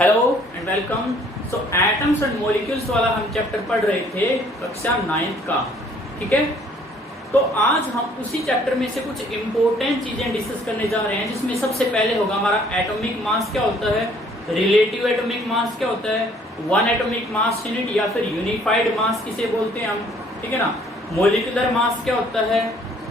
Hello and welcome. So atoms and molecules वाला हम chapter पढ़ रहे थे कक्षा 9th का। ठीक है, तो आज हम उसी चैप्टर में से कुछ इंपॉर्टेंट चीजें डिस्कस करने जा रहे हैं, जिसमें सबसे पहले होगा हमारा एटॉमिक मास क्या होता है, रिलेटिव एटॉमिक मास क्या होता है, वन एटॉमिक मास यूनिट या फिर यूनिफाइड मास किसे बोलते हैं हम। ठीक है ना, मॉलिक्यूलर मास क्या होता है,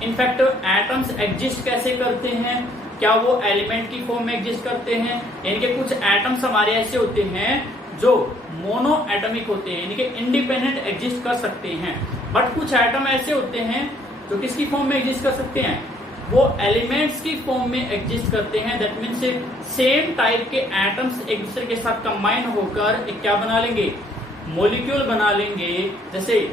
इनफैक्ट एटम्स एग्जिस्ट कैसे करते हैं, क्या वो एलिमेंट की फॉर्म में एग्जिस्ट करते हैं। इनके कुछ एटम्स हमारे ऐसे होते हैं जो मोनो एटॉमिक होते हैं, इनके इंडिपेंडेंट एग्जिस्ट कर सकते हैं, बट कुछ एटम ऐसे होते हैं जो किसकी फॉर्म में एग्जिस्ट कर सकते हैं, वो एलिमेंट्स की फॉर्म में एग्जिस्ट करते हैं। दैट मीन्स सेम टाइप के एटम्स एक दूसरे के साथ कंबाइन होकर एक क्या बना लेंगे, मॉलिक्यूल बना लेंगे। जैसे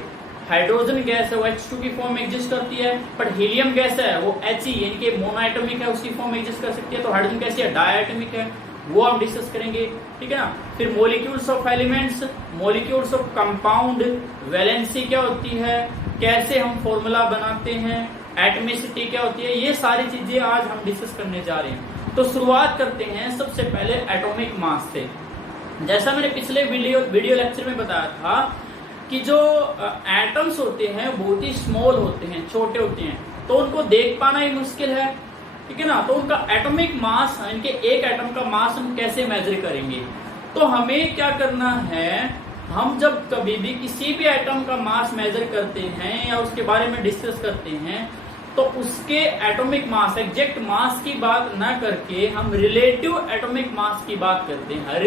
हाइड्रोजन गैस है वो H2 की फॉर्म में एग्जिस्ट करती है, बट हीलियम गैस है वो He यानी कि मोनोएटॉमिक है, उसकी फॉर्म में एग्जिस्ट कर सकती है। तो हाइड्रोजन कैसी है, डायएटॉमिक है, वो हम डिस्कस करेंगे। ठीक है ना, फिर molecules of elements, molecules of compound, valency क्या होती है, कैसे हम फॉर्मूला बनाते हैं, एटमिसिटी क्या होती है, ये सारी चीजें आज हम डिस्कस करने जा रहे हैं। तो शुरुआत करते हैं सबसे पहले एटॉमिक मास से। जैसा मैंने पिछले वीडियो लेक्चर में बताया था कि जो एटम्स होते हैं बहुत ही स्मॉल होते हैं, छोटे होते हैं, तो उनको देख पाना ही मुश्किल है। ठीक है ना, तो उनका एटॉमिक मास, इनके एक एटम का मास हम कैसे मेजर करेंगे। तो हमें क्या करना है, हम जब कभी भी किसी भी एटम का मास मेजर करते हैं या उसके बारे में डिस्कस करते हैं, तो उसके एटॉमिक मास, एग्जैक्ट मास की बात ना करके हम रिलेटिव एटॉमिक मास की बात करते हैं।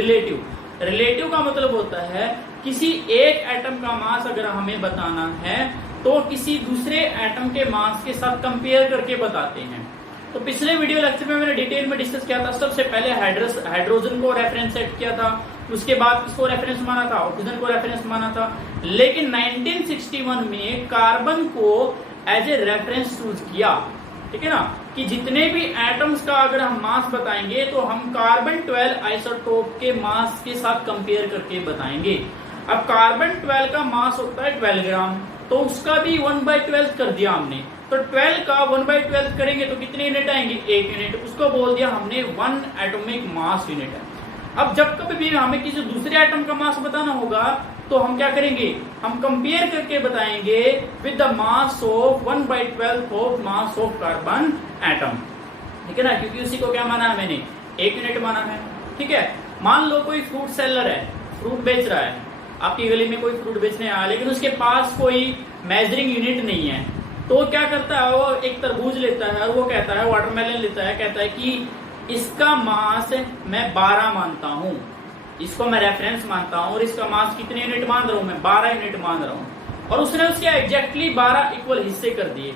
रिलेटिव का मतलब होता है किसी एक एटम का मास अगर हमें बताना है तो किसी दूसरे एटम के मास के साथ कंपेयर करके बताते हैं। तो पिछले वीडियो लेक्चर में मैंने डिटेल में डिस्कस किया था। सबसे पहले हाइड्रोजन को रेफरेंस सेट किया था, उसके बाद किसको रेफरेंस माना था, ऑक्सीजन को रेफरेंस माना था। लेकिन 1961 में कार्बन को एज ए रेफरेंस चूज किया। ठीक है ना, कि जितने भी एटम्स का अगर हम मास बताएंगे तो हम कार्बन 12 आइसोटोप के मास के साथ कंपेयर करके बताएंगे। अब कार्बन 12 का मास होता है 12 ग्राम, तो उसका भी 1/12 कर दिया हमने। तो 12 का 1/12 करेंगे तो कितने यूनिट आएंगे, 1 यूनिट। उसको बोल दिया हमने 1 एटॉमिक मास यूनिट है। अब जब कभी भी हमें किसी दूसरे एटम का मास बताना होगा तो हम क्या करेंगे, हम कंपेयर करके बताएंगे with the mass of 1/12 of mass of carbon atom. ठीक है ना, क्योंकि उसी को क्या माना है मैंने, 1 यूनिट माना है। ठीक है, मान लो कोई फ्रूट सेलर है, फ्रूट बेच रहा है, आपकी गली में कोई फ्रूट बेचने आया, लेकिन उसके पास कोई मेजरिंग यूनिट नहीं है, तो वो क्या करता है, वो एक तरबूज लेता है और वो कहता है, वाटरमेलन लेता है, कहता है कि इसका मास मैं 12 मानता हूं, इसको मैं रेफरेंस मानता हूं, और इसका मास कितने यूनिट मान रहा हूं, मैं 12 यूनिट मान रहा हूं। और उसने उसके एग्जैक्टली 12 इक्वल हिस्से कर दिए।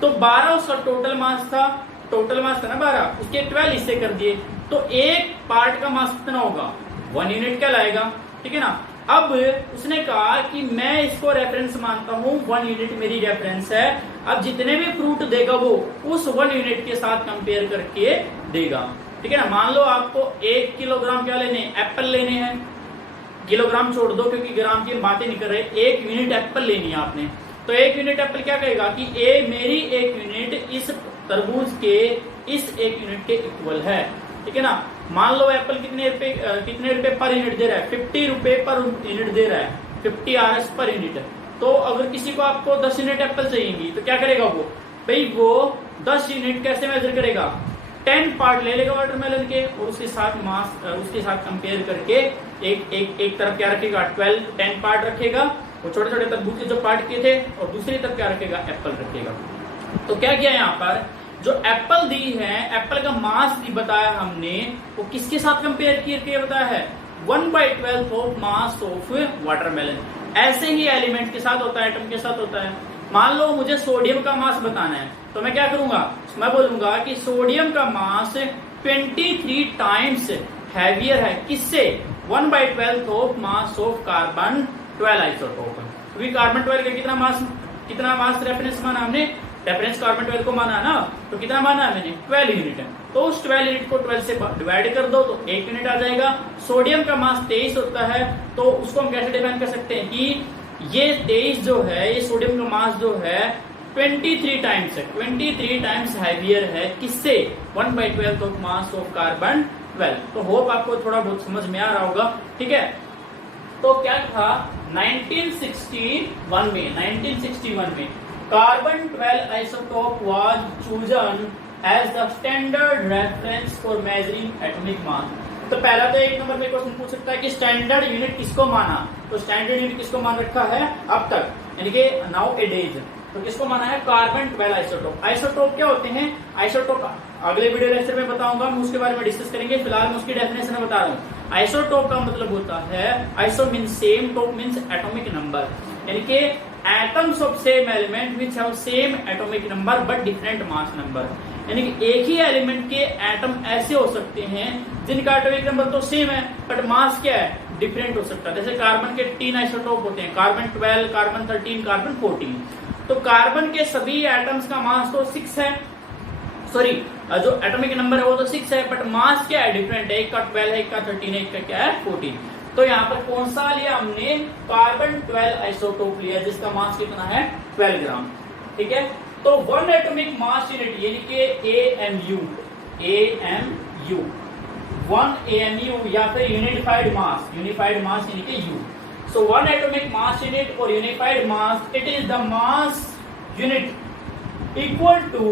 तो 12 उसका टोटल मास था ना 12, उसके 12 हिस्से कर दिए, तो एक पार्ट का मास कितना होगा, 1 यूनिट कहलाएगा। ठीक है ना, अब उसने कहा कि मैं इसको रेफरेंस मानता हूं, 1 यूनिट मेरी रेफरेंस है। अब जितने भी फ्रूट देगा वो उस 1 यूनिट के साथ कंपेयर करके देगा। ठीक है ना, मान लो आपको 1 किलोग्राम क्या लेने, एप्पल लेने हैं, किलोग्राम छोड़ दो क्योंकि ग्राम की बातें नहीं कर रहे, 1 यूनिट एप्पल लेनी है आपने। तो 1 यूनिट एप्पल क्या कहेगा कि मेरी 1 यूनिट इस तरबूज के इस 1 यूनिट के इक्वल है। ठीक है ना, मान लो एप्पल कितने रुपए पर यूनिट दे रहा है, 50 रुपए पर यूनिट दे रहा है, 50 RS पर यूनिट। तो अगर किसी को आपको 10 यूनिट एप्पल चाहिएगी तो क्या करेगा वो, भाई वो 10 यूनिट कैसे मेजर करेगा, 10 पार्ट ले लेगा वाटरमेलन के, और उसके साथ मास, उसके साथ कंपेयर करके एक तरफ क्या रखेगा, 10 पार्ट रखेगा, वो छोटे छोटे तरबूज के जो पार्ट किए थे, और दूसरी तरफ क्या रखेगा, एप्पल रखेगा। तो क्या किया यहाँ पर, जो एप्पल दी है, एप्पल का मास भी बताया हमने, वो किसके साथ कंपेयर करके बताया है, 1/12 ऑफ मास ऑफ वाटरमेलन। ऐसे ही एलिमेंट के साथ होता है, एटम के साथ होता है। मान लो मुझे सोडियम का मास बताना है, तो मैं क्या करूंगा, मैं बोलूंगा कि सोडियम का मास 23 टाइम्स हैवियर है, किससे, 1/12 of mass of carbon 12 isotope. क्योंकि कार्बन 12 का कितना मास रेफरेंस माना हमने, रेफरेंस कार्बन 12 को माना ना, तो कितना माना है मैंने, 12 यूनिट है। तो उस 12 यूनिट को 12 से डिवाइड कर दो तो 1 यूनिट आ जाएगा। सोडियम का मास 23 होता है, तो उसको हम कैसे डिफाइन कर सकते हैं कि ये 23 जो है, ये सोडियम का मास जो है 23 टाइम्स है, 23 टाइम्स हैवियर है, किससे, 1/12 ऑफ मास ऑफ कार्बन 12। तो होप आपको थोड़ा बहुत समझ में आ रहा होगा, ठीक है। तो क्या था 1961 में carbon 12 isotope was chosen as the standard reference for measuring atomic mass. तो पहला तो एक नंबर में क्वेश्चन पूछ सकता है कि स्टैंडर्ड यूनिट किसको माना, तो स्टैंडर्ड यूनिट किसको मान रखा है अब तक, यानी कि नाउ ए डेज, तो किसको माना है कार्बन 12 आइसोटोप। आइसोटोप क्या होते हैं, आइसोटोप अगले वीडियो लेक्चर में बताऊंगा, हम उसके बारे में डिस्कस करेंगे, फिलहाल मैं उसकी डेफिनेशन बता रहा हूँ। आइसोटोप का मतलब होता है, आइसो मीन सेम, टोप मीन्स एटॉमिक नंबर, यानी कि atoms of same element which have same atomic number but different mass number, यानी कि एक ही एलिमेंट के एटम ऐसे हो सकते हैं जिनका एटॉमिक नंबर तो सेम है बट मास क्या है, डिफरेंट हो सकता है। जैसे कार्बन के 3 आइसोटोप होते हैं, कार्बन 12, कार्बन 13, कार्बन 14। तो कार्बन के सभी एटम्स का मास तो 6 है, सॉरी जो एटॉमिक नंबर है वो तो 6 है, बट मास क्या है, डिफरेंट है, एक का 12 है, एक का 13 है, एक का क्या है 14। तो यहाँ पर कौन सा लिया हमने, कार्बन 12 आइसोटोप लिया जिसका मास कितना है 12 ग्राम, ठीक है। तो 1 एटॉमिक मास यूनिट यानी कि AMU 1 AMU या फिर यूनिफाइड मास यानी कि U। So 1 atomic mass unit और unified mass, it is the mass unit equal to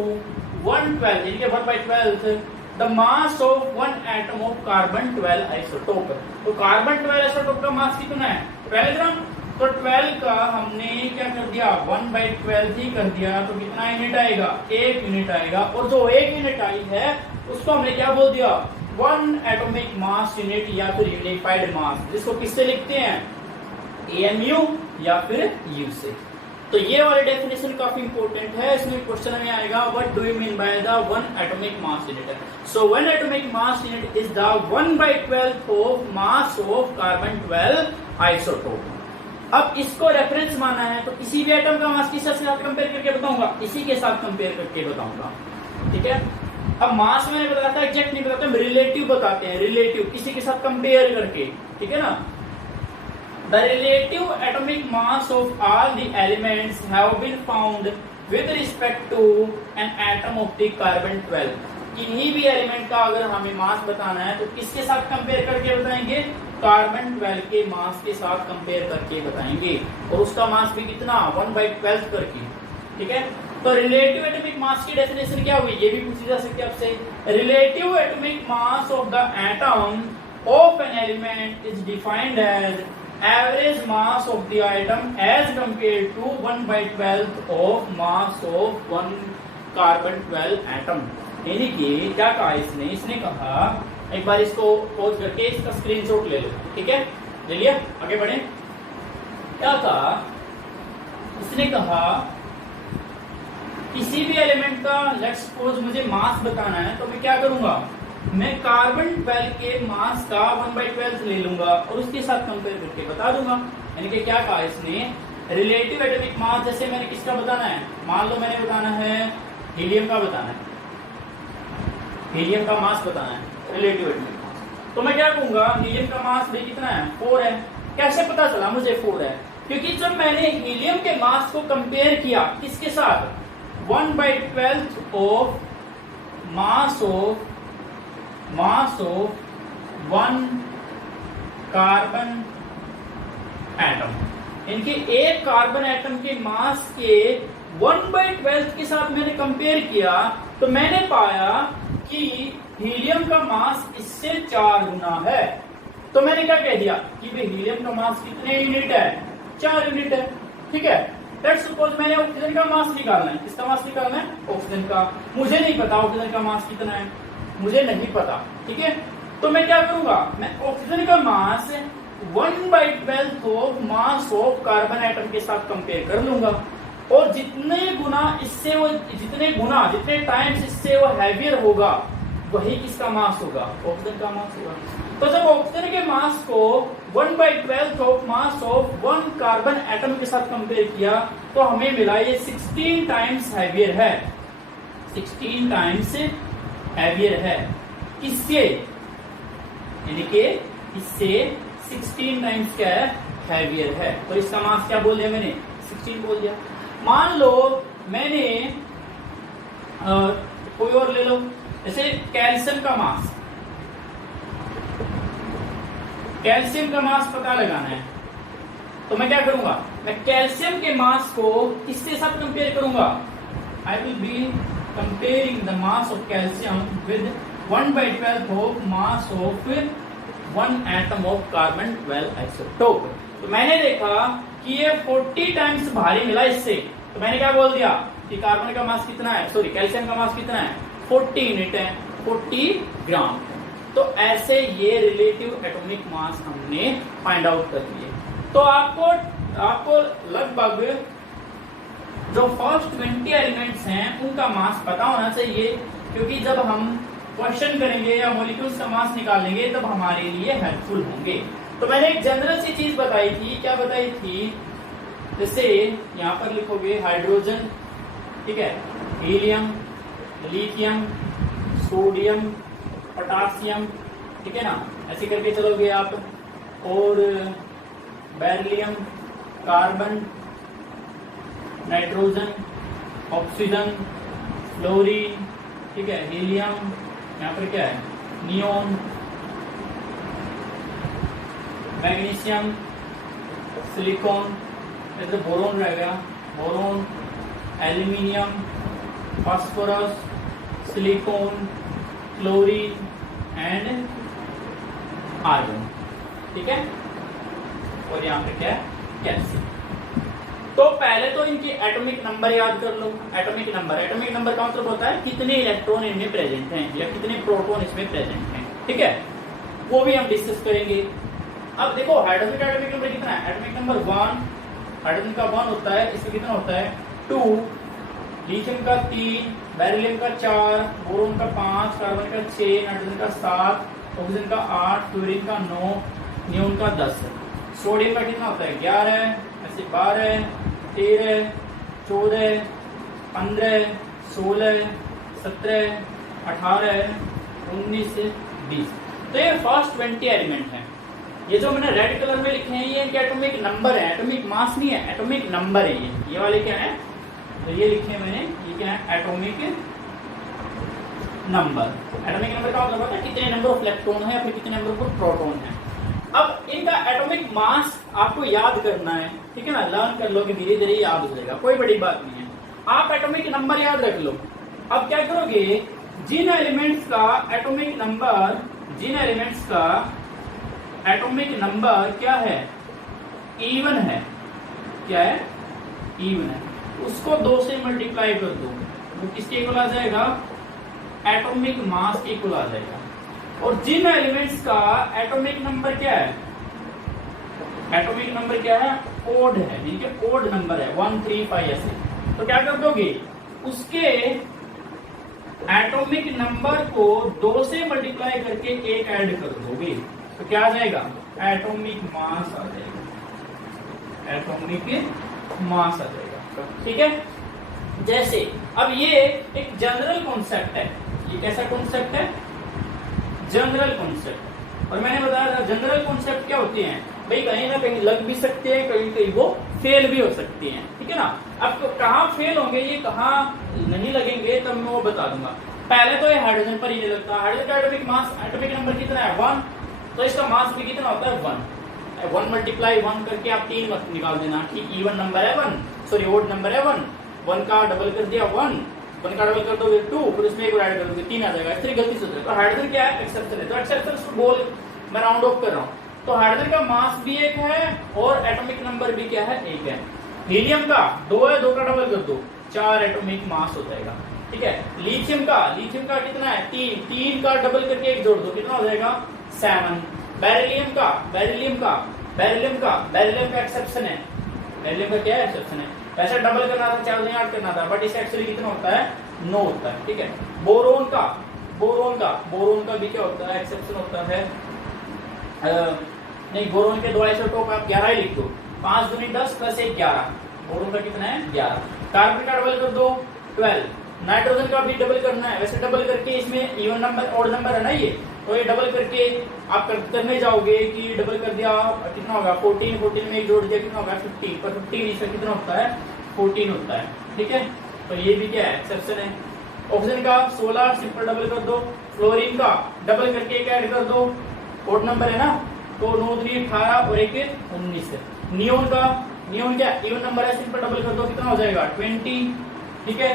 1/12 यानी कि 1/12 the mass of 1 atom of carbon 12 isotope. तो कार्बन 12 आइसोटोप का मास कितना है 12 ग्राम। तो 12 का हमने क्या कर दिया 1/12 ही कर दिया, तो कितना यूनिट आएगा, 1 यूनिट आएगा। और जो 1 यूनिट आई है उसको हमने क्या बोल दिया 1 एटॉमिक मास यूनिट या फिर यूनिफाइड मास, जिसको किससे लिखते हैं AMU या फिर U से। तो ये वाली डेफिनेशन काफी इंपॉर्टेंट है, इसमें क्वेश्चन में आएगा what do you mean by the 1 atomic mass unit. So 1 atomic mass unit is the 1/12 of mass of carbon 12 isotope. अब इसको रेफरेंस माना है, तो किसी भी एटम का मास किसके साथ कंपेयर करके बताऊंगा, इसी के साथ कंपेयर करके बताऊंगा, ठीक है। अब मास मैंने बताया था, एग्जैक्ट नहीं बताते, रिलेटिव बताते हैं, रिलेटिव किसी के साथ कंपेयर करके, ठीक है ना। The relative atomic mass of all the elements have been found with respect to an atom of the carbon 12। किन्हीं भी एलिमेंट का अगर हमें मास बताना है तो किसके साथ कंपेयर करके बताएंगे, कार्बन 12 के मास के साथ कंपेयर करके बताएंगे, और उसका मास भी कितना 1/12 करके, ठीक है। तो रिलेटिव एटॉमिक मास की डेफिनेशन क्या हुई, ये भी पूछी जा सकती है आपसे। Relative atomic mass of the atom of an element is defined as average mass of the atom as compared to 1/12 of mass of 1 carbon 12 atom। यानी कि क्या कहा इसने कहा, एक बार इसको पॉज करके इसका स्क्रीनशॉट ले लो, ठीक है, ले लिया, आगे बढ़े। क्या कहा इसने कहा किसी भी एलिमेंट का लेट्स सपोज मुझे मास बताना है, तो मैं क्या करूंगा, मैं कार्बन 12 के मास का 1/12 ले लूंगा और उसके साथ कंपेयर करके बता दूंगा। यानी कि क्या कहा इसने, रिलेटिव एटॉमिक मास, जैसे मैंने किसका बताना है, मान लो मैंने बताना है हीलियम का बताना है, हीलियम का मास बताना है, रिलेटिव एटॉमिक मास, तो मैं क्या कहूंगा हीलियम का मास भी कितना है 4 है। कैसे पता चला मुझे 4 है, क्योंकि जब मैंने हीलियम के मास को कंपेयर किया किसके साथ 1/12 of mass of 1 carbon atom, इनके एक कार्बन एटम के मास के 1/12 के साथ मैंने कंपेयर किया, तो मैंने पाया कि हीलियम का मास इससे 4 गुना है। तो मैंने क्या कह दिया कि भाई हीलियम का मास कितने यूनिट है 4 यूनिट है, ठीक है। लेट्स सपोज मैंने ऑक्सीजन का मास निकालना है, किसका मास निकालना है ऑक्सीजन का, मुझे नहीं पता ऑक्सीजन का मास कितना है, मुझे नहीं पता, ठीक है। तो मैं क्या करूंगा, मैं ऑक्सीजन का मास 1/12 of mass of carbon atom के साथ कंपेयर कर लूंगा, और जितने टाइम्स इससे वो हैवियर होगा वही किसका मास होगा, ऑक्सीजन का मास होगा। तो जब ऑक्सीजन के मास को 1/12 of mass of 1 carbon atom के साथ कंपेयर किया, तो हमें मिला ये 16 टाइम्स हैवियर है, 16 टाइम्स हैवियर है किससे, यानी कि इससे 16 टाइम्स क्या है हैवियर है। तो इसका मास क्या बोल दिया मैंने 16 बोल दिया। मान लो मैंने कोई और ले लो, जैसे कैल्शियम का मास कैल्शियम का मास पता लगाना है, तो मैं क्या करूंगा, मैं कैल्शियम के मास को किसके साथ कंपेयर करूंगा, I will be comparing the mass of calcium with 1/12 of mass of 1 atom of carbon 12 isotope. तो मैंने देखा कि ये 40 टाइम्स भारी मिला इससे, तो मैंने क्या बोल दिया कि कार्बन का मास कितना है, सॉरी कैल्शियम का मास कितना है, 40 यूनिट है, 40 ग्राम। तो ऐसे ये रिलेटिव एटॉमिक मास हमने फाइंड आउट कर लिए। तो आपको लगभग जो फर्स्ट 20 एलिमेंट्स हैं उनका मास पता होना चाहिए, क्योंकि जब हम क्वेश्चन करेंगे या मॉलिक्यूल्स का मास निकालेंगे तब हमारे लिए हेल्पफुल होंगे। तो मैंने एक जनरल सी चीज बताई थी, क्या बताई थी, जैसे यहाँ पर लिखोगे हाइड्रोजन, ठीक है, हीलियम, लिथियम, सोडियम, पोटासियम, ठीक है ना, ऐसे करके चलोगे आप, और beryllium, carbon, nitrogen, oxygen, fluorine, ठीक है, हीलियम, यहाँ पर क्या है, नियोन, मैग्नीशियम, सिलिकॉन, ऐसे बोरोन रहेगा, boron, aluminium, phosphorus, silicon, chlorine and iron, ठीक है, और यहाँ पे क्या है, कैल्शियम। तो पहले तो इनकी एटॉमिक नंबर याद कर लो। एटॉमिक नंबर का मतलब होता है कितने इलेक्ट्रॉन इनमें प्रेजेंट हैं या कितने प्रोटॉन इसमें प्रेजेंट हैं, ठीक है, वो भी हम डिस्कस करेंगे। अब देखो हाइड्रोजन का एटॉमिक नंबर कितना है, एटॉमिक नंबर 1, हाइड्रोजन का 1 होता है, इसमें कितना होता है 2, लिथियम का 3, बेरिलियम का 4, बोरोन का 5, कार्बन का 6, नाइट्रोजन का 7, ऑक्सीजन का 8, फ्लोरीन का 9, नियोन का 10। सोडियम का कितना होता है 11, ऐसे 12, 13, 14, 15, 16, 17, 18, 19, 20। तो ये फर्स्ट 20 एलिमेंट है। ये जो मैंने रेड कलर में लिखे हैं ये इनके एटॉमिक नंबर है, एटॉमिक मास नहीं है, एटॉमिक नंबर है ये वाले क्या है, तो ये लिखे हैं मैंने, ये क्या है, एटॉमिक नंबर। एटॉमिक नंबर का मतलब होता है कितने नंबर ऑफ इलेक्ट्रॉन है या फिर कितने नंबर ऑफ प्रोटॉन है। अब इनका एटॉमिक मास आपको याद करना है, ठीक है ना, लर्न कर लो कि धीरे धीरे याद हो जाएगा, कोई बड़ी बात नहीं है। आप एटॉमिक नंबर याद रख लो। अब क्या करोगे, जिन एलिमेंट्स का एटॉमिक नंबर क्या है, इवन है, क्या है, इवन है, उसको 2 से मल्टीप्लाई कर दो, वो किसके इक्वल आ जाएगा, एटॉमिक मास के इक्वल आ जाएगा। और जिन एलिमेंट्स का एटॉमिक नंबर क्या है, ओड है, ठीक है, ओड नंबर है 1, 3, 5 ऐसे, तो क्या कर दोगे, उसके एटॉमिक नंबर को 2 से मल्टीप्लाई करके 1 ऐड कर दोगे, तो क्या आ जाएगा, एटॉमिक मास आ जाएगा, ठीक है। जैसे अब ये एक जनरल कॉन्सेप्ट है, ये कैसा कॉन्सेप्ट है, जनरल कॉन्सेप्ट। और मैंने बताया था जनरल कॉन्सेप्ट क्या होते हैं भाई, कहीं ना कहीं लग भी सकते हैं, कहीं कहीं वो फेल भी हो सकती हैं, ठीक है ना। अब तो कहाँ फेल होंगे, ये कहाँ नहीं लगेंगे, तब मैं वो बता दूंगा। पहले तो ये हाइड्रोजन पर ही नहीं लगता। हाइड्रोजन का एटॉमिक मास, एटॉमिक नंबर कितना है 1, तो इसका मास भी कितना होता है 1। 1 मल्टीप्लाई 1 करके आप 3 मत निकाल देना, ठीक, इवन नंबर है 1, सॉरी ओड नंबर है 1 का डबल कर दिया 1 का डबल कर दोगे 2, फिर उसमें एक और ऐड कर दोगे 3 आ जाएगा, इस तरह गलती से होता है। तो हाइड्रोजन क्या है, एक्सेप्शन है, तो एक्सेप्शन बोल मैं राउंड ऑफ कर रहा हूँ। तो हाइड्रोजन का मास भी 1 है और एटॉमिक नंबर भी क्या है, 1 है। हीलियम का 2 है, 2 का डबल कर दो, 4 एटॉमिक मास हो जाएगा, ठीक है। लिथियम का कितना है 3 का डबल करके 1 जोड़ दो, कितना हो जाएगा 7। बेरिलियम का एक्सेप्शन है, बेरिलियम का क्या है, एक्सेप्शन है। वैसे डबल करना था, 4 नहीं 8 करना था, बट इसे एक्चुअली कितना होता है 9 होता है, ठीक है। बोरोन का भी क्या होता है, एक्सेप्शन होता है, नहीं बोरोन के 2 आइसोटोप आप 11 ही लिख दो, 5 दूनी 10 प्लस 1 11, बोरोन का कितना है 11। कार्बन का डबल कर दो 12, नाइट्रोजन का भी डबल करना है, वैसे डबल करके इसमें इवन नंबर ऑड नंबर है ना ये, तो ये डबल करके आप करने जाओगे कि डबल कर दिया कितना होगा 14 में 1 जोड़ दिया कितना होगा 15, पर 15 इसका कितना होता है 14 होता है, ठीक है। तो ये भी क्या है, एक्सेप्शन है। ऑक्सीजन का 16 सिंपल डबल कर दो, फ्लोरीन का डबल करके 1 ऐड कर दो, ऑड नंबर है ना, तो 9 दूनी 18 और 1 19 है। नियोन का, नियोन क्या इवन नंबर है, सिंपल डबल कर दो कितना हो जाएगा 20, ठीक है।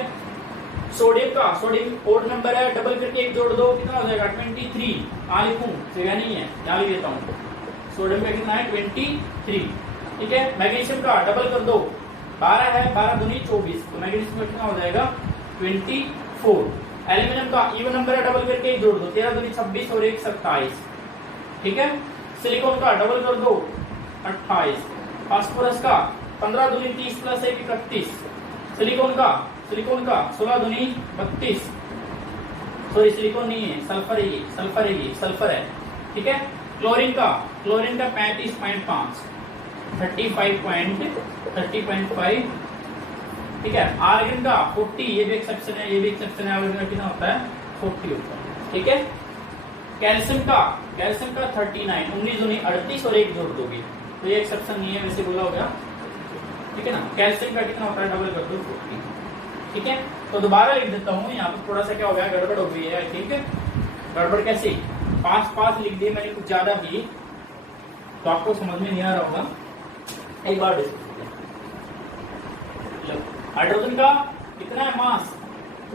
सोडियम का, सोडियम ओड नंबर है, डबल करके एक जोड़ दो कितना हो जाएगा 23। यहाँ लिखूं जगह नहीं है, यहाँ लिख देता हूँ। सोडियम का कितना है 23, ठीक है। मैग्नीशियम का डबल कर दो, 12 है, 12 दूनी 24, तो मैग्नीशियम का कितना हो जाएगा 24। एल्यूमिनियम का इवन नंबर है, डबल करके एक जोड़ दो, 13 दूनी 26 और 1 27, ठीक है। सिलिकॉन का डबल कर दो 28। फास्फोरस का 15 दूनी 30 प्लस 1 31। सिलिकॉन का 16 दूनी 32, सॉरी सिलिकॉन नहीं है, सल्फर है ये, सल्फर है ये, सल्फर है, ठीक है। क्लोरीन का 35.5, 30.5, ठीक है। आर्गन का 40, ये भी एक्सेप्शन है, ये भी एक्सेप्शन है, आर्गन का कितना होता है 40 होता है, ठीक है। कैल्शियम का 39, 19 दूनी 38 और 1 जोड़ दोगे तो ये एक्सेप्शन नहीं है, वैसे बोला हो गया, ठीक है ना। कैल्शियम का कितना होता है डबल कर दो 40, ठीक है। तो दोबारा लिख देता हूँ, यहाँ पर थोड़ा सा क्या हो गया गड़बड़ हो गई है, ठीक है। गड़बड़ कैसे 5 लिख दिए मैंने कुछ ज्यादा भी, तो आपको समझ में नहीं आ रहा होगा, एक बार हाइड्रोजन का कितना है मास,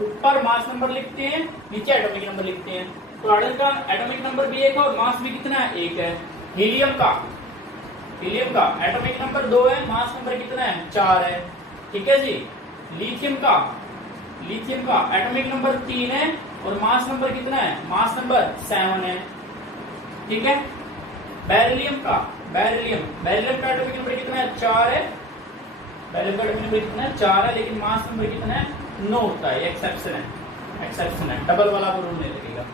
ऊपर मास नंबर लिखते हैं, नीचे एटॉमिक नंबर लिखते हैं, तो हाइड्रोजन का एटॉमिक नंबर भी 1 है और मास भी कितना है 1 है। हीलियम का एटॉमिक नंबर 2 है, मास नंबर कितना है 4 है, ठीक है जी। लिथियम का एटॉमिक नंबर 3 है और मास नंबर कितना है, मास नंबर 7 है, ठीक है। बेरिलियम का एटॉमिक नंबर कितना है 4 है, बेरिलियम का एटॉमिक नंबर कितना है 4 है, लेकिन मास नंबर कितना है 9 होता है, एक्सेप्शन है, डबल वाला रूल नहीं लगेगा,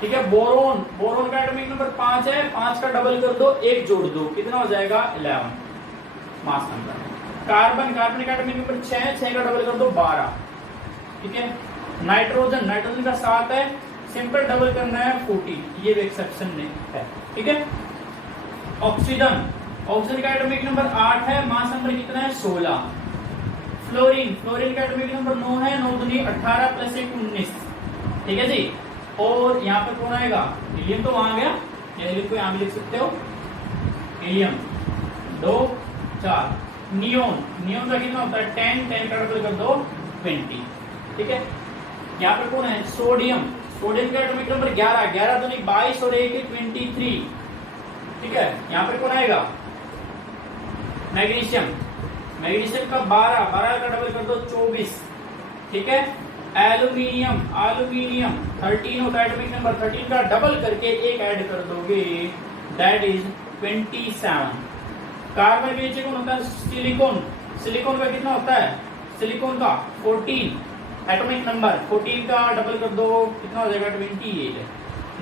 ठीक है। बोरोन का एटॉमिक नंबर 5 है, 5 का डबल कर दो, 1 जोड़ दो कितना हो जाएगा 11 मास नंबर। कार्बन का एटॉमिक नंबर 6 है, 6 का डबल कर दो 12, ठीक है। नाइट्रोजन का 7 है, सिंपल डबल करना है 40, ये भी एक्सेप्शन नहीं है, ठीक है। ऑक्सीजन का एटॉमिक नंबर 8 है, मास नंबर कितना है 16। फ्लोरीन का एटॉमिक नंबर 9 है, 9 दूनी 18 प्लस 1 19, ठीक है जी। और यहाँ पे कौन आएगा, हीलियम तो वहां गया, हीलियम को यहाँ भी लिख सकते हो, हीलियम 2 4। नियोन का कितना होता है 10 का डबल कर दो 20, ठीक है। यहाँ पे कौन है सोडियम का एटॉमिक नंबर 11 दूनी 22 और 1 23, ठीक है। यहाँ पे कौन आएगा मैग्नीशियम का 12 का डबल कर दो 24, ठीक है। एल्यूमिनियम 13 होता है एटॉमिक नंबर, 13 का डबल करके एक ऐड कर दोगे दैट इज 27। कार्बन के नीचे कौन होता है सिलिकॉन का कितना होता है, सिलिकॉन का 14 एटॉमिक नंबर, 14 का डबल कर दो कितना हो जाएगा 28।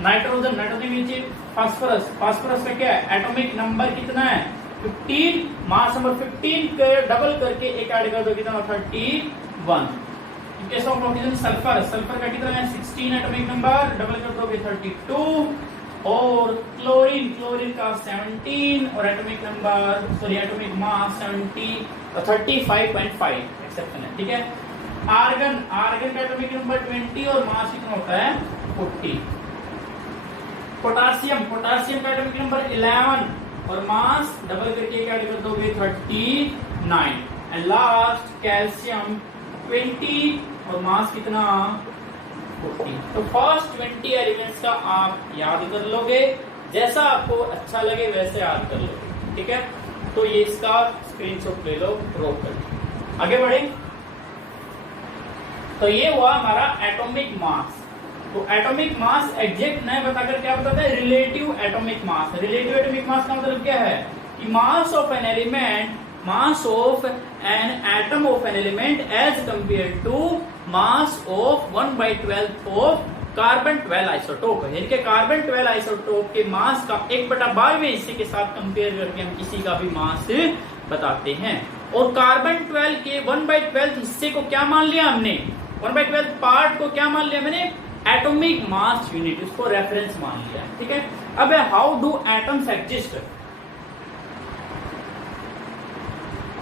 नाइट्रोजन के नीचे फास्फोरस का क्या है एटॉमिक नंबर कितना है 15, मास नंबर 15 के डबल करके एक ऐड कर दो कितना 31। केस ऑफ ऑक्सीजन सल्फर का कितना है 16 एटॉमिक नंबर, डबल कर दोगे 32। और क्लोरीन का 17 और एटॉमिक मास 35.5 एक्सेप्शन है, ठीक है। आर्गन का एटॉमिक नंबर 20 और मास कितना होता है 40। पोटासियम का एटॉमिक नंबर 11 और मास डबल करके क्या कर दोगे 39। एंड लास्ट कैल्शियम 20 और मास कितना 40। तो फर्स्ट 20 एलिमेंट्स का आप याद कर लोगे, जैसा आपको अच्छा लगे वैसे याद कर लोगे, ठीक है। तो ये इसका स्क्रीनशॉट ले लो, ड्रॉ कर आगे बढ़े। तो ये हुआ हमारा एटॉमिक मास। तो एटॉमिक मास एग्जैक्ट नहीं बताकर क्या बताता है relative atomic mass. Relative atomic mass का मतलब क्या है कि mass of an element, mass of an atom of an element as compare to mass of 1/12 of carbon 12 isotope. यानी कि कार्बन 12 आइसोटोप के मास का 1/12वें हिस्से के साथ कंपेयर करके हम किसी का भी मास बताते हैं। और कार्बन 12 के 1/12 हिस्से को क्या मान लिया हमने, 1/12 पार्ट को क्या मान लिया मैंने एटॉमिक मास यूनिट, उसको रेफरेंस मान लिया, ठीक है। अब how do atoms exist,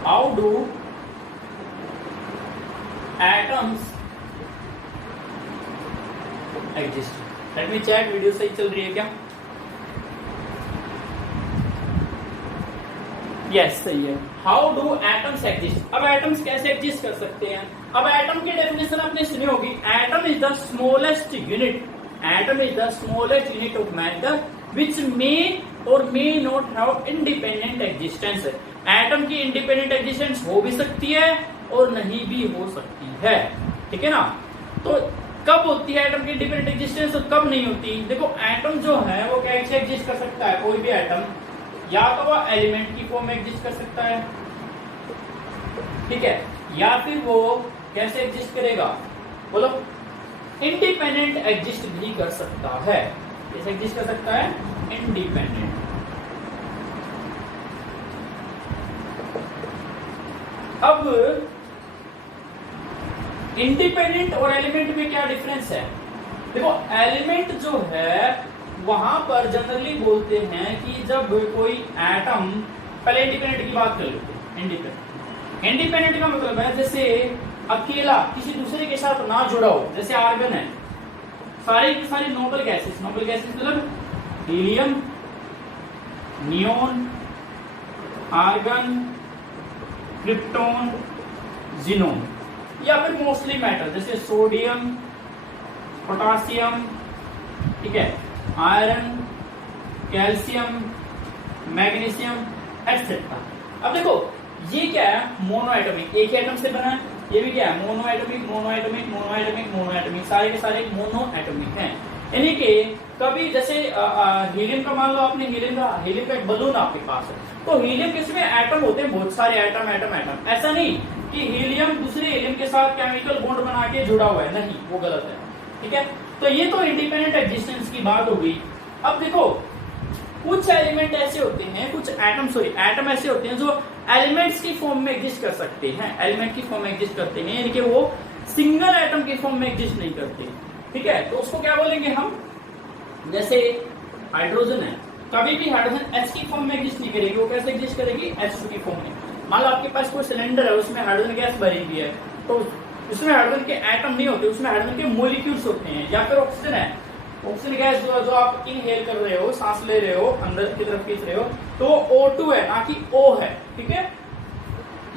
how do atoms exist. Let me check video सही चल रही है क्या। यस सही है। How do atoms exist? अब एटम्स कैसे एग्जिस्ट कर सकते हैं? अब एटम की डेफिनेशन आपने सुनी होगी, atom is the smallest unit, atom is the smallest unit of matter which may और may not have independent existence. Atom की इंडिपेंडेंट एग्जिस्टेंस हो भी सकती है और नहीं भी हो सकती है, ठीक है ना। तो कब होती है एटम की इंडिपेंडेंट एग्जिस्टेंस और कब नहीं होती? देखो एटम जो है वो कैसे एग्जिस्ट कर सकता है? कोई भी एटम या तो वो एलिमेंट की फॉर्म में एग्जिस्ट कर सकता है, ठीक है, या फिर वो कैसे एग्जिस्ट करेगा? बोलो। इंडिपेंडेंट एग्जिस्ट भी कर सकता है। कैसे एग्जिस्ट कर सकता है? इंडिपेंडेंट। अब इंडिपेंडेंट और एलिमेंट में क्या डिफरेंस है? देखो एलिमेंट जो है वहां पर जनरली बोलते हैं कि जब कोई एटम, पहले इंडिपेंडेंट की बात कर लेते हैं। इंडिपेंडेंट का मतलब है जैसे अकेला किसी दूसरे के साथ ना जुड़ा हो, जैसे आर्गन है, सारी की सारी नोबल गैसेस मतलब helium, neon, argon, krypton, xenon, या फिर मोस्टली मेटल जैसे सोडियम, पोटासियम, ठीक है, आयरन, कैल्शियम, मैग्नीशियम एक्सेट्रा। अब देखो ये क्या है? मोनो एटॉमिक, एक ही एटम से बना है। ये भी क्या है? Mono atomic, mono atomic, mono atomic, mono atomic, सारे के सारे मोनो एटॉमिक हैं। यानी कि कभी जैसे हीलियम का मान लो आपने, हीलियम का एक बलून आपके पास है, तो हीलियम किसमें एटम होते हैं? बहुत सारे एटम एटम एटम। ऐसा नहीं कि हीलियम दूसरे हीलियम के साथ केमिकल बॉन्ड बना के जुड़ा हुआ है, नहीं, वो गलत है, ठीक है। तो ये तो इंडिपेंडेंट एग्जिस्टेंस की बात हो गई। अब देखो कुछ एलिमेंट ऐसे होते हैं, कुछ एटम ऐसे होते हैं जो एलिमेंट्स की फॉर्म में एग्जिस्ट कर सकते हैं, एलिमेंट की फॉर्म में एग्जिस्ट करते हैं, यानी कि वो सिंगल एटम की फॉर्म में एग्जिस्ट नहीं करते, ठीक है। तो उसको क्या बोलेंगे हम? जैसे हाइड्रोजन है, कभी भी हाइड्रोजन एच की फॉर्म में एग्जिस्ट नहीं करेगी, वो कैसे एग्जिस्ट करेगी? H2 की फॉर्म में। मान लो आपके पास कोई सिलेंडर है, उसमें हाइड्रोजन गैस भरी हुई है, तो उसमें हाइड्रोजन के एटम नहीं होते, उसमें हाइड्रोजन के मॉलिक्यूल्स होते हैं। या फिर ऑक्सीजन है, ऑक्सीजन गैस जो आप इनहेल कर रहे हो, सांस ले रहे हो, अंदर की तरफ खींच रहे हो, तो O2 है, ना कि O है, ठीक है।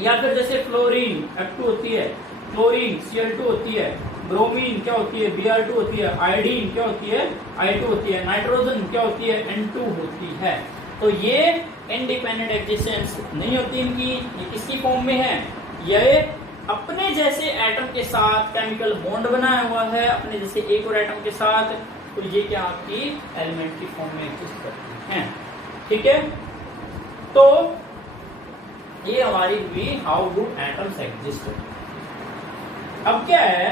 या फिर जैसे फ्लोरीन F2 होती है, क्लोरीन Cl2 होती है, ब्रोमीन क्या होती है? Br2 होती है, आयोडीन क्या होती है? I2 होती है, नाइट्रोजन क्या होती है? N2 होती है। तो ये इंडिपेंडेंट एग्जिस्टेंस नहीं होती इनकी। ये किसकी फॉर्म में है? ये अपने जैसे एटम के साथ केमिकल बॉन्ड बनाया हुआ है, अपने जैसे एक और एटम के साथ, तो ये क्या आपकी एलिमेंट की फॉर्म में एग्जिस्ट करती हैं, ठीक है। तो ये हमारी हुई हाउ डू एटम्स एग्जिस्ट। अब क्या है?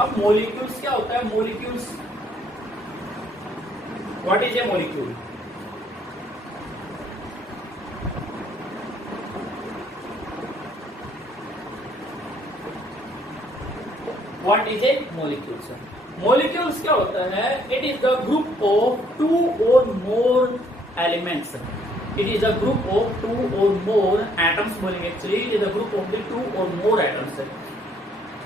अब मॉलिक्यूल्स क्या होता है? Molecules, what is a molecule? What is a molecules? Molecules क्या होता है? It is the group of two or more elements. It is a group of two or more atoms बोलेंगे actually. It is a group of the two or more atoms.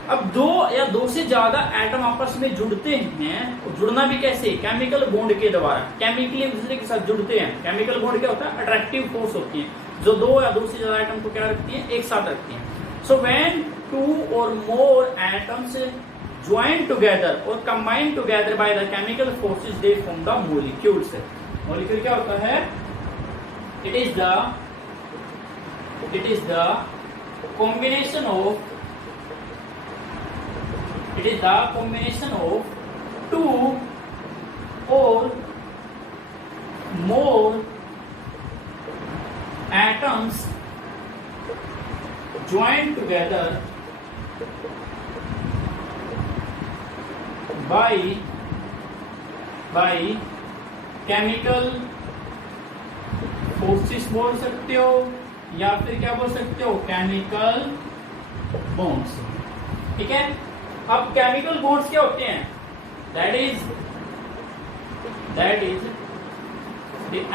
अब दो या दो से ज्यादा एटम आपस में जुड़ते हैं, जुड़ना भी कैसे? केमिकल बॉन्ड के द्वारा, केमिकली एक दूसरे के साथ जुड़ते हैं। केमिकल बॉन्ड क्या होता है? अट्रैक्टिव फोर्स होती है जो दो या दो से ज्यादा एटम को क्या रखती है? एक साथ रखती है। So when two or more atoms join together or combine together by the chemical forces, they form the molecules. Molecule क्या होता है? It is the combination of two or more atoms joined together by chemical forces बोल सकते हो, या फिर क्या बोल सकते हो? केमिकल बॉन्ड्स, ठीक है। अब केमिकल बॉन्ड्स क्या होते हैं? That is the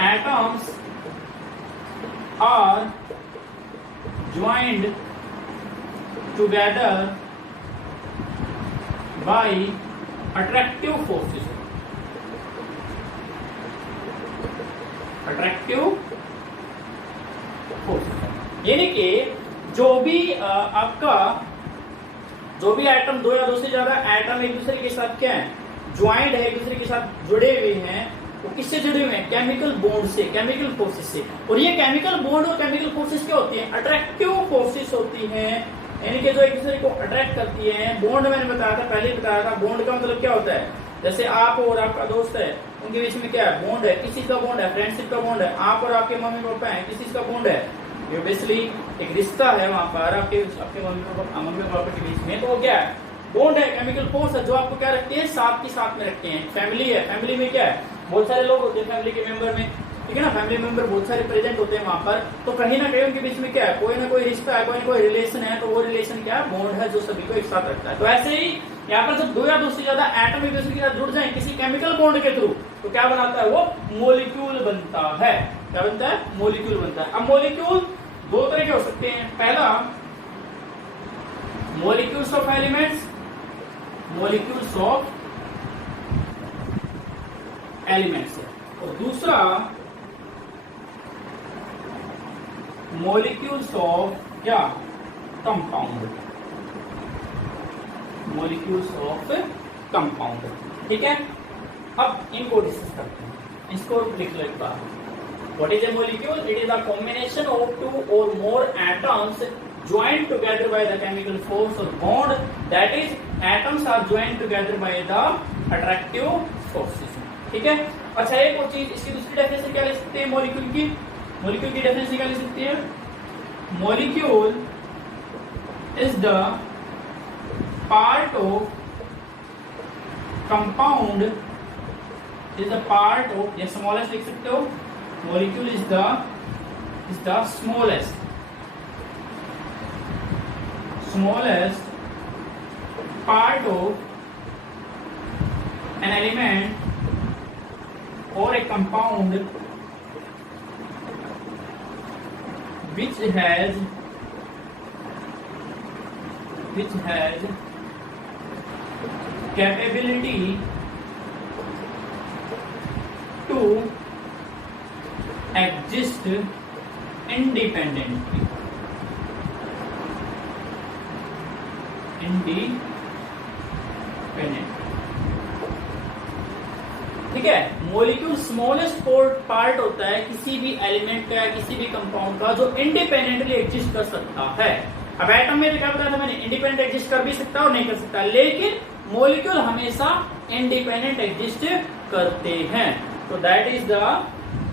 atoms are joined together by attractive forces. Attractive forces. यानी कि जो भी एटम, दो या दो से ज्यादा एटम एक दूसरे के साथ क्या है, ज्वाइंट है, एक दूसरे के साथ जुड़े हुए हैं, वो किससे जुड़े हुए हैं, केमिकल बॉन्ड से, केमिकल फोर्सेस से। और ये केमिकल बॉन्ड और केमिकल फोर्सेस क्या होती हैं, अट्रैक्टिव फोर्सेस होती हैं, यानी कि जो एक दूसरे को अट्रैक्ट करती है। बॉन्ड मैंने बताया था, पहले ही बताया था, बॉन्ड का मतलब क्या होता है, जैसे आप और आपका दोस्त है, उनके बीच में क्या है, बॉन्ड है, किसी का बॉन्ड है, फ्रेंडशिप का बॉन्ड है। आप और आपके मम्मी पापा है, किसी का बॉन्ड है, ये बेसिकली एक रिश्ता है वहां पर आपके मम्मी पापा के बीच में, तो वो क्या है, बॉन्ड है, केमिकल फोर्स है, जो आपको क्या रखते हैं, साथ के साथ में रखते हैं। फैमिली है, फैमिली में क्या है, बहुत सारे लोग होते हैं फैमिली के मेंबर में, ठीक है ना, फैमिली मेंबर बहुत सारे प्रेजेंट होते हैं वहां पर, तो कहीं ना कहीं उनके बीच में क्या है, कोई ना कोई रिश्ता है, कोई ना कोई रिलेशन है, तो वो रिलेशन क्या है, बॉन्ड है, जो सभी को एक साथ रखता है। तो ऐसे ही यहाँ पर जब दो या दो से ज्यादा एटम एक दूसरे के साथ जुड़ जाए किसी केमिकल बॉन्ड के थ्रू, तो क्या बनाता है, वो मॉलिक्यूल बनता है। क्या बनता है, मॉलिक्यूल बनता है। अब मॉलिक्यूल दो तरह के हो सकते हैं, पहला molecules of elements, molecules of elements है, और दूसरा मॉलिक्यूल्स ऑफ क्या, कंपाउंड, मॉलिक्यूल्स ऑफ कंपाउंड। ठीक है, अब इनको डिस्कस करते हैं, इसको लिख लो एक बार। What is a molecule? It is a combination of two or more atoms joined together by the chemical force or bond. That is, atoms are joined together by the attractive forces. ठीक है, अच्छा एक और चीज, इसकी दूसरी definition क्या ले सकते हैं मॉलिक्यूल की, मॉलिक्यूल की डेफिनेशन क्या ले सकते हैं, molecule is the part of compound, is the part of, या स्मॉलेस्ट लिख सकते हो, molecule is the smallest part of an element or a compound which has capability to exist independently. ठीक है, मॉलिक्यूल स्मॉलेस्ट पार्ट होता है किसी भी एलिमेंट का, किसी भी कंपाउंड का, जो इंडिपेंडेंटली एग्जिस्ट कर सकता है। अब एटम में तो क्या बताया था मैंने, इंडिपेंडेंट एग्जिस्ट कर भी सकता है और नहीं कर सकता, लेकिन मॉलिक्यूल हमेशा इंडिपेंडेंट एग्जिस्ट करते हैं। तो that is the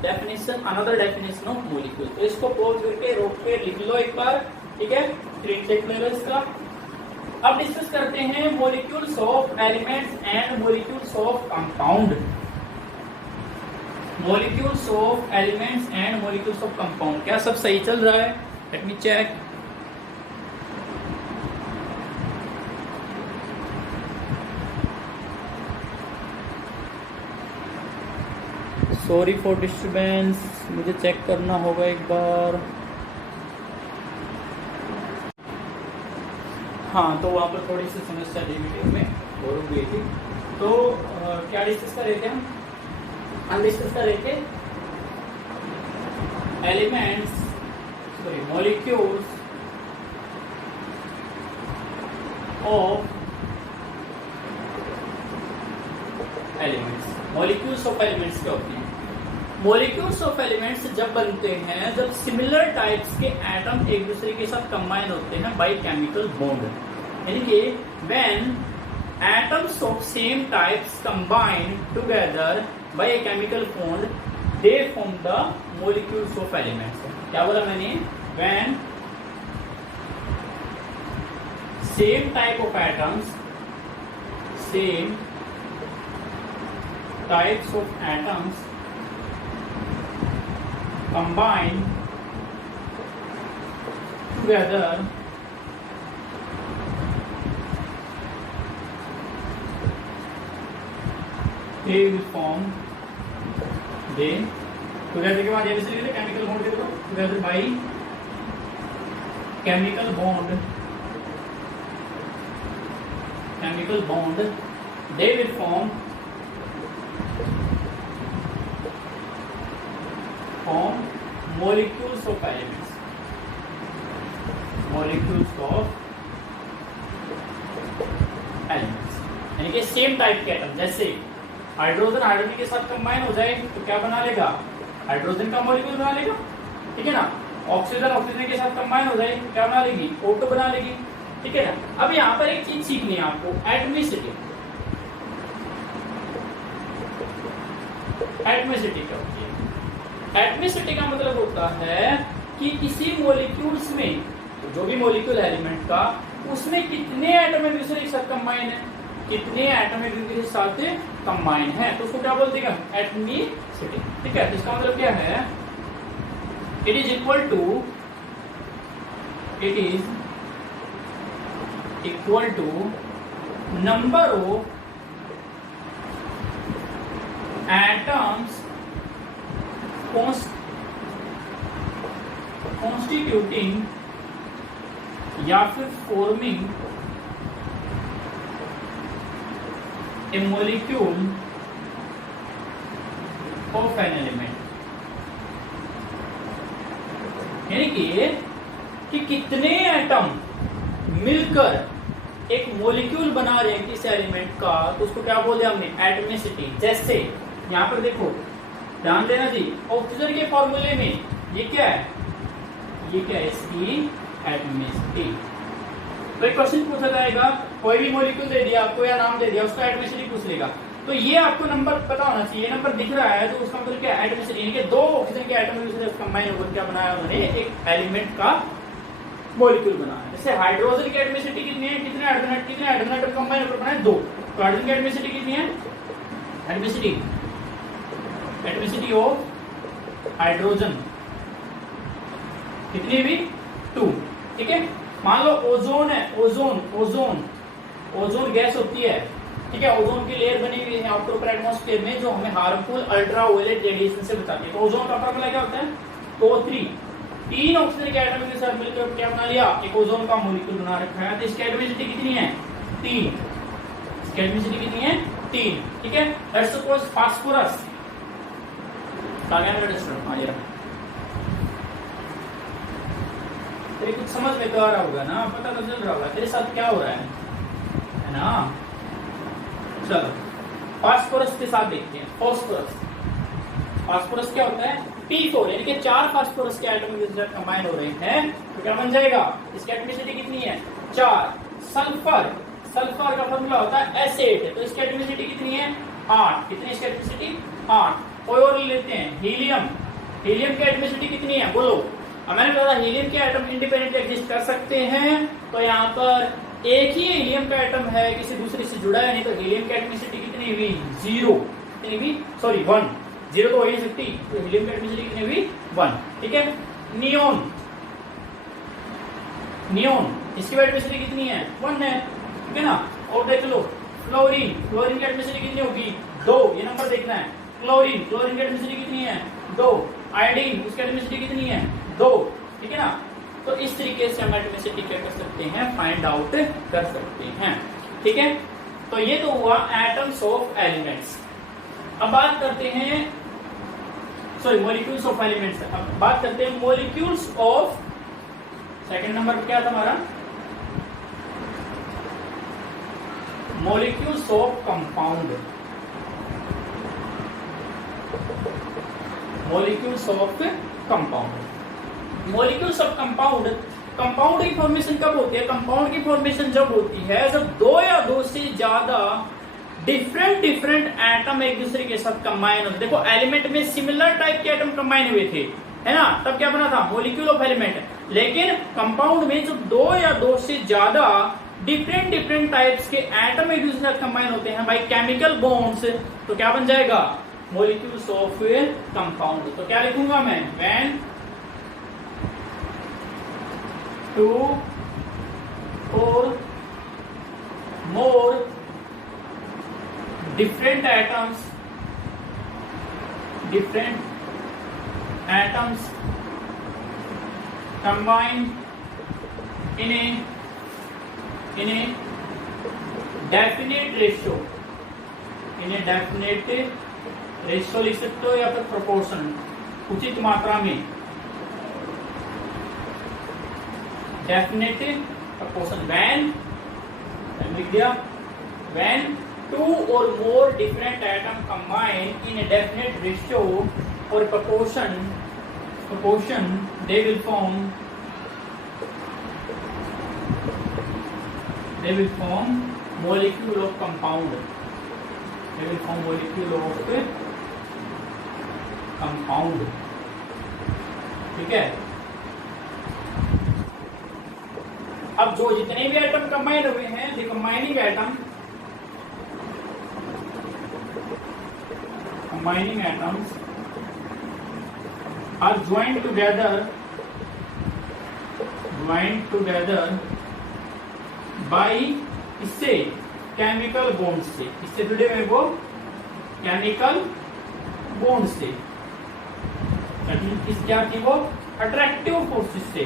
definition, another definition of molecule. तो इसको पॉज करके रोक के लिख लो एक बार, ठीक है, स्क्रीनशॉट ले लो इसका। अब डिस्कस करते हैं molecules of elements and molecules of compound. Molecules of elements and molecules of compound, क्या सब सही चल रहा है? Let me check. Sorry for disturbance, मुझे चेक करना होगा एक बार। हाँ, तो वहाँ पर थोड़ी सी समस्या थी मीटिंग में और हुई थी। तो क्या डिस्कस कर रहे थे हम डिस्कस कर रहे the elements, sorry molecules of elements. Molecules of elements क्या होते हैं? मॉलिक्यूल्स ऑफ एलिमेंट्स जब बनते हैं जब सिमिलर टाइप्स के एटम एक दूसरे के साथ कंबाइन होते हैं बाय केमिकल बॉन्ड, यानी कि when atoms of same types combine together by a chemical bond they form the molecules of elements. क्या बोला मैंने? When same type of atoms, same types of atoms combine together they will form, they together के बाद ये भी लिखे chemical bond के दो together by chemical bond they will form form molecules of elements, molecules of elements, यानी कि same type के एटम, जैसे हाइड्रोजन हाइड्रोजन के साथ कंबाइन हो जाए तो क्या बना लेगा, हाइड्रोजन का मॉलिक्यूल बना लेगा, ठीक है ना। ऑक्सीजन ऑक्सीजन के साथ कंबाइन हो जाए तो क्या बना लेगी, O2 बना लेगी, ठीक है ना। अब यहाँ पर एक चीज सीखनी है आपको, एटमिसिटी। एटमिसिटी क्या होती है? एटमिसिटी का मतलब होता है कि किसी मॉलिक्यूल्स में, जो भी मॉलिक्यूल एलिमेंट का, उसमें कितने एटम एक दूसरे के साथ कंबाइन है, कितने एटम एक दूसरे के साथ कंबाइन है, तो उसको क्या बोलते हैं, एटमिसिटी, ठीक है। इसका मतलब क्या है, it is equal to number of atoms constituting या फिर forming a molecule of an element, यानी कि कितने एटम मिलकर एक मॉलिक्यूल बना रहे हैं किसी एलिमेंट का, तो उसको क्या बोल दिया हमने, एटमिसिटी। जैसे यहां पर देखो, ध्यान देना जी, ऑक्सीजन के फॉर्मूले में ये क्या है, ये क्या है, इसकी एटमिसिटी। तो एक क्वेश्चन पूछा जाएगा, कोई भी मॉलिक्यूल दे दिया आपको या नाम दे दिया, उसका एटमिसिटी पूछ लेगा, तो ये आपको नंबर पता होना चाहिए, नंबर दिख रहा है तो उसका मतलब क्या, एटमिसिटी, यानी कि दो ऑक्सीजन के एटम एक दूसरे से कंबाइन होकर क्या बनाया उन्होंने, एक एलिमेंट का मॉलिक्यूल बनाया। जैसे हाइड्रोजन की एटमिसिटी कितनी है, कितने हाइड्रोजन एटम कंबाइन होकर बनाए, दो, तो हाइड्रोजन की एटमिसिटी कितनी है, एटमिसिटी ऑफ हाइड्रोजन कितनी भी, 2, ठीक है। मान लो ओजोन है, ओजोन गैस होती है, ठीक है। ओजोन की लेयर बनी हुई है आउटर एटमॉस्फेयर में, जो हमें हार्मफुल अल्ट्रावायलेट रेडिएशन से बचाती है। तो ओजोन का फॉर्मूला क्या होता है, O3, 3 ऑक्सीजन के एटम के साथ मिलकर क्या बना लिया, एक ओजोन का मॉलिक्यूल बना रखा है। तो इसकी एटमिसिटी कितनी है, 3, इसकी एटमिसिटी कितनी है, 3, ठीक है। लेट्स सपोज फास्फोरस, तेरे कुछ समझ में तो आ रहा होगा ना, पता तो चल रहा होगा तेरे साथ क्या हो रहा है ना। चलो फास्फोरस के साथ देखते हैं, फास्फोरस क्या होता है, P4, यानी कि 4 फास्फोरस के एटम के साथ कंबाइन हो रहे हैं, तो क्या बन जाएगा, इसकी एटमिसिटी कितनी है, 4। सल्फर का फॉर्मूला होता है S8, तो इसकी एटमिसिटी कितनी है, 8, कितनी इसकी एटमिसिटी, 8। कोई और लेते हैं, हीलियम की एटमिसिटी कितनी है, बोलो। अब मैंने कहा हीलियम के एटम इंडिपेंडेंटली एग्जिस्ट कर सकते हैं, तो यहाँ पर एक ही हीलियम का एटम है, किसी दूसरे से जुड़ा है नहीं, तो हीलियम की एटमिसिटी कितनी हुई, 0, कितनी हुई, सॉरी 1, 0 तो हो ही नहीं सकती, तो हीलियम की एटमिसिटी कितनी हुई, 1, ठीक है। नियोन इसकी एटमिसिटी कितनी है, 1 है, ठीक है ना। और देख लो फ्लोरीन की एटमिसिटी कितनी होगी, 2, ये नंबर देखना है। क्लोरीन की एटमिसिटी कितनी है, 2। आयोडीन, उसकी एटमिसिटी कितनी है, 2, ठीक है ना। तो इस तरीके से हम एटमिसिटी क्या कर सकते हैं, फाइंड आउट कर सकते हैं, ठीक है। तो ये तो हुआ एटम्स ऑफ एलिमेंट्स। अब बात करते हैं, सॉरी मॉलिक्यूल्स ऑफ एलिमेंट्स, अब बात करते हैं मॉलिक्यूल्स ऑफ, सेकंड नंबर क्या था हमारा, molecules of compound. Molecules of compound, compound की फॉर्मेशन कब होती है, कंपाउंड की फॉर्मेशन जब होती है जब 2 या 2 से ज्यादा डिफरेंट एटम एक दूसरे के साथ कंबाइन होते। देखो एलिमेंट में सिमिलर टाइप के एटम कंबाइन हुए थे, है ना, तब क्या बना था, मॉलिक्यूल ऑफ एलिमेंट। लेकिन कंपाउंड में जब 2 या 2 से ज्यादा डिफरेंट टाइप्स के एटम एक दूसरे के साथ कंबाइन होते हैं बाय केमिकल बॉन्ड्स, तो क्या बन जाएगा, मॉलिक्यूल्स ऑफ कंपाउंड। तो क्या लिखूंगा मैं, when 2 or more different atoms combine in a definite ratio, लिख सकते हो या फिर प्रोपोर्शन, उचित मात्रा में, definite proportion, when two or more different atom combine in a definite ratio or proportion they will form molecule of compound. They will form molecule of compound. ठीक है। अब जो जितने भी एटम कंबाइन हुए हैं, the combining atoms are joined together by इससे chemical bond से, इससे जुड़े हुए वो केमिकल बॉन्ड से, इस क्या थी वो अट्रैक्टिव फोर्सेस से,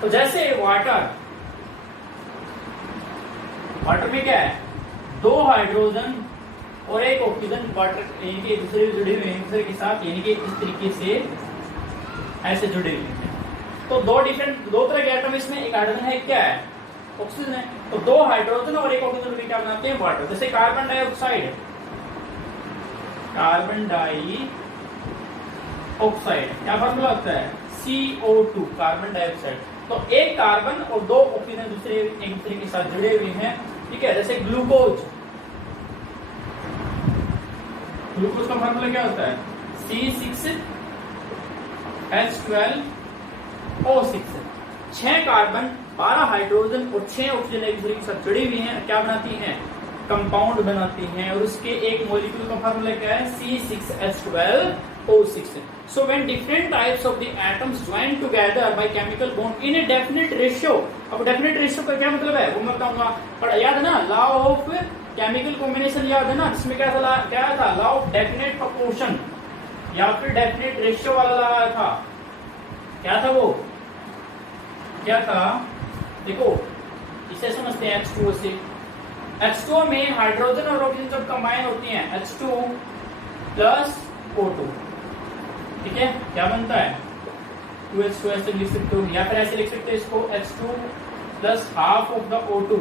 तो जैसे वाटर में क्या है, दो हाइड्रोजन और एक ऑक्सीजन वाटर यानी कि एक दूसरे से जुड़े हुए हैं, एक दूसरे के साथ, यानी कि इस तरीके से ऐसे जुड़े हुए हैं। तो दो तरह के एटम इसमें, एक हाइड्रोजन है, क्या है, ऑक्सीजन है। तो दो हाइड्रोजन और एक ऑक्सीजन में क्या बनाते हैं, वाटर। जैसे कार्बन डाइऑक्साइड क्या फॉर्मूला होता है, CO2, कार्बन डाइऑक्साइड। तो एक कार्बन और दो ऑक्सीजन एक दूसरे के साथ जुड़े हुए हैं, ठीक है। जैसे ग्लूकोज का फॉर्मूला क्या होता है, C6H12O6। 6 कार्बन, 12 हाइड्रोजन और 6 ऑक्सीजन एक दूसरे के साथ जुड़ी हुई हैं, क्या बनाती हैं, कंपाउंड बनाती हैं। और उसके एक मॉलिक्यूल का फॉर्मूला क्या है, C6H12O6। So when different types of the atoms join together by chemical bond in a definite ratio, अब definite ratio का क्या मतलब है वो मैं बताऊंगा, पर याद है ना लॉ ऑफ केमिकल कॉम्बिनेशन, याद है ना, जिसमें क्या था लॉ ऑफ डेफिनेट प्रोपोर्शन या फिर डेफिनेट रेशियो वाला लॉ था। क्या था वो, क्या था, देखो इसे समझते हैं H2O से। H2O में हाइड्रोजन और ऑक्सीजन जब कंबाइन होती हैं, H2 प्लस O2, ठीक है, क्या बनता है 2H2, ऐसे लिख सकते हो, या फिर ऐसे लिख सकते हो इसको, H2 plus half of the O2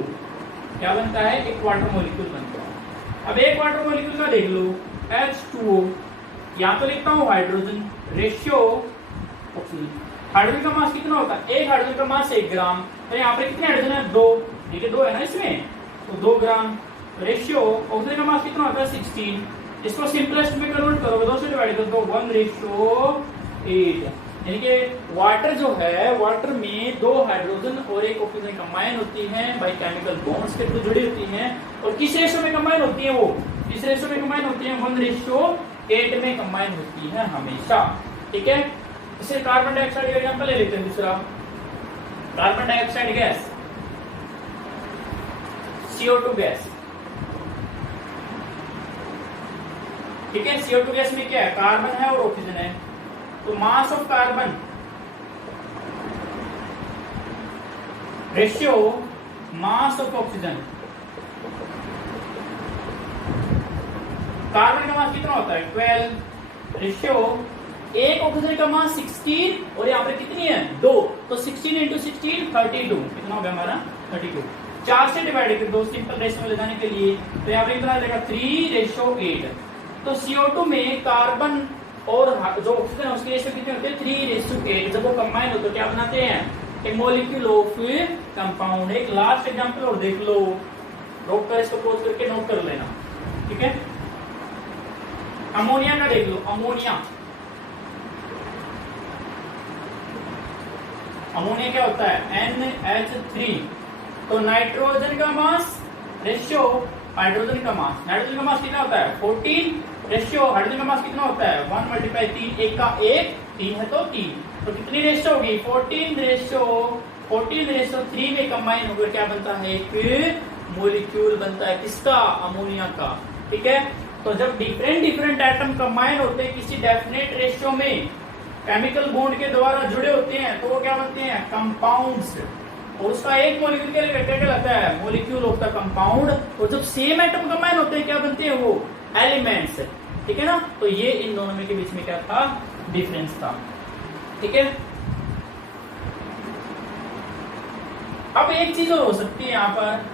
क्या बनता है, एक वाटर मॉलिक्यूल बनता है। अब एक वाटर मॉलिक्यूल का देख लो, H2O, यहाँ तो लिखता हूँ हाइड्रोजन, रेशियो ऑक्सीजन। हाइड्रोजन का मास कितना होता है, एक हाइड्रोजन का मास 1 ग्राम, तो यहाँ पर कितने हाइड्रोजन है, 2, ठीक है, 2 है ना इसमें, तो 2 ग्राम। रेशियो ऑक्सीजन का मास कितना होता है, 16। इसको सिंपलेस्ट में कन्वर्ट करोगे, 2 से डिवाइड कर दो, 1:8। यानी कि वाटर जो है, वाटर में 2 हाइड्रोजन और एक ऑक्सीजन कंबाइन होती हैं बाय केमिकल बॉन्ड्स के थ्रू जुड़ी होती हैं। और किस रेशियो में कंबाइन होती है, वो किस रेशियो में कंबाइन होती है, 1:8 में कंबाइन होती है हमेशा, ठीक है। इसे कार्बन डाइऑक्साइड का एग्जांपल ले लेते हैं। दूसरा carbon dioxide gas, CO2 gas, ठीक है। CO2 गैस में क्या है, कार्बन है और ऑक्सीजन है। तो mass of carbon ratio mass of oxygen, carbon का मास कितना होता है, 12, रेशियो एक ऑक्सीजन का मास 16 और यहाँ पर कितनी है, 2, तो 16 × 16 32, कितना हो गया हमारा 32। 4 से डिवाइड कर दो सिंपल रेशियो में ले जाने के लिए, तो यहाँ पर कितना आ जाएगा 3:8। तो CO2 में कार्बन और जो ऑक्सीजन है उसकी रेशियो कितनी होती है, 3:8। जब वो कंबाइन होते क्या बनाते हैं, एक मॉलिक्यूल ऑफ कंपाउंड। एक लास्ट एग्जांपल और देख लो, रोक कर इसको पॉज करके नोट कर लेना, ठीक है। अमोनिया का देख लो, अमोनिया क्या होता है, NH3। तो नाइट्रोजन का मास रेशियो हाइड्रोजन का मास, नाइट्रोजन का मास कितना होता है 14, रेशियो हाइड्रोजन का मास कितना होता है 1 × 3, 1 का 1, 3 है तो 3, तो कितनी रेशियो होगी 14:3 में कंबाइन होकर क्या बनता है, एक मॉलिक्यूल बनता है, किसका, अमोनिया का, ठीक है। तो जब डिफरेंट एटम कंबाइन होते हैं किसी डेफिनेट रेशियो में, केमिकल बॉन्ड के द्वारा जुड़े होते हैं, तो वो क्या बनते हैं, कंपाउंड्स, और उसका एक मॉलिक्यूल क्या कहलाता है, मॉलिक्यूल ऑफ द कंपाउंड। और जब सेम एटम कंबाइन होते हैं क्या बनते हैं वो एलिमेंट्स, ठीक है ना। तो ये इन दोनों में के बीच में क्या था, डिफरेंस था, ठीक है। अब एक चीज और हो सकती है यहाँ पर,